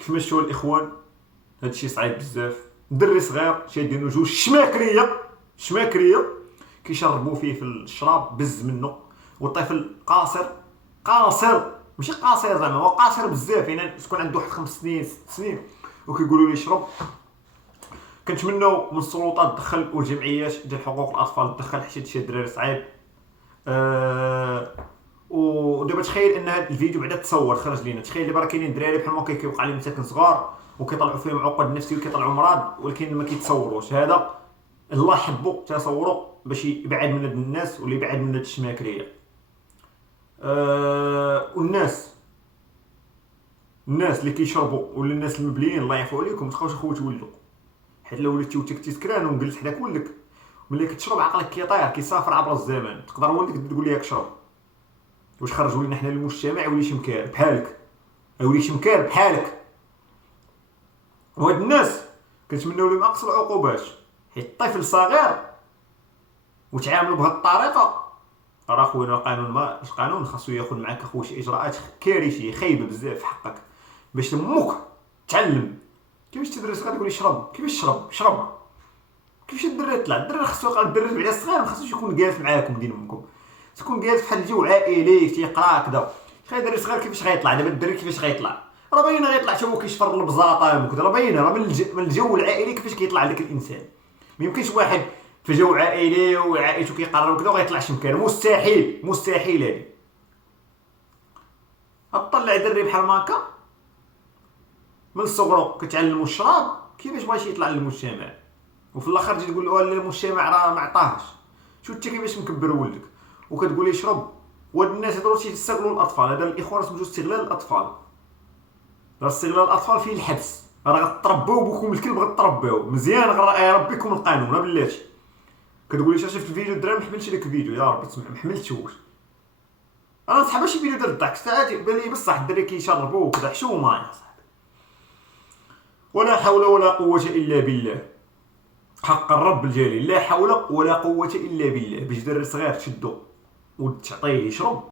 كيف مشوا الاخوان. هادشي صعيب بزاف. دري صغير شادينو جوج شماكريه كيشربوا فيه في الشراب بز منه. والطفل قاصر ماشي قاصر زعما، هو قاصر بزاف، يعني تكون عنده واحد 5 سنين 6 سنين وكيقولوا لي شرب. كنتمناو من السلطات تدخل والجمعيات ديال حقوق الاطفال تدخل حيت هادشي الدراري صعيب. أه ودابا تخيل ان هذا الفيديو بعدا تصور خرج لينا، تخيل دابا راه كاينين دراري بحال هكا كيوقع لهم مساكن صغار وكيطلعوا فيهم عقد نفسي وكيطلعوا مرض، ولكن ما كيتصوروش. هذا الله حبوا تصوروا باش يبعد من هاد الناس واللي يبعد من هاد الشماكريه. والناس اللي كيشربوا ولا الناس المبليين الله يعفو عليكم ما تبقاوش اخويا تولدوا، حيت لو وليتي وتكتي سكران ونجلس حداك ولدك ملي كتشرب عقلك كيطير كيسافر عبر الزمن. تقدر ولدك تقول ليه كشرب. واش خرجوا لنا حنا للمجتمع ولي شمكار بحالك، ولي شمكار بحالك. وهاد الناس كنتمناو لهم اقصى العقوبات، حيت الطفل صغير وتعاملوا بهذه الطريقه راه خويا القانون خاصو ياخذ معاك اخويا شي اجراءات كارثيه خايبه بزاف في حقك باش تمك تعلم. كيفاش تدرس غادي تقول لي شرب؟ كيفاش شرب؟ كيفاش الدري يطلع؟ الدري خاصو يقرا، الدري بعدا صغير ما خاصوش يكون جالس معاكم دين امكم، تكون جالس بحال الجو عائلي تيقرا هكذا. خاي دري صغير كيفاش غيطلع دابا الدري كيفاش غيطلع؟ راه باينه غيطلع حتى هو كيشفر البزاطه وكذا، راه باينه راه من الجو العائلي كيفاش كيطلع داك الانسان. ما يمكنش واحد في جو عائلي وعائلته كيقرر وكذا وغيطلع شمكان، مستحيل هادي. طلع دري بحال هكا من صغرو كتعلمو الشراب كيفاش بغى يطلع للمجتمع، وفي الاخر تجي تقول له المجتمع راه ما عطاهش. شوف انت كيفاش مكبر ولدك وكتقول لي شرب. وهاد الناس هضروا تيستغلوا الاطفال، هذا الاخوان سميتو استغلال الاطفال. راه استغلال الاطفال فيه الحبس، راه غتربيو بكم الكلب غتربيو مزيان، غيربيكم القانون. لا بلاتي كتقول لي شفت الفيديو الدراري ما حملتش داك الفيديو، يا ربي تسمع ما حملتوش. انا نصح شي فيديو ديال الضحك ساعات بان لي بصح الدراري كيشربوا وكذا حشومه يا صاحبي. ولا حول ولا قوه الا بالله، حق الرب الجليل لا حول ولا قوه الا بالله باش دري صغير تشدو وتعطيه يشرب.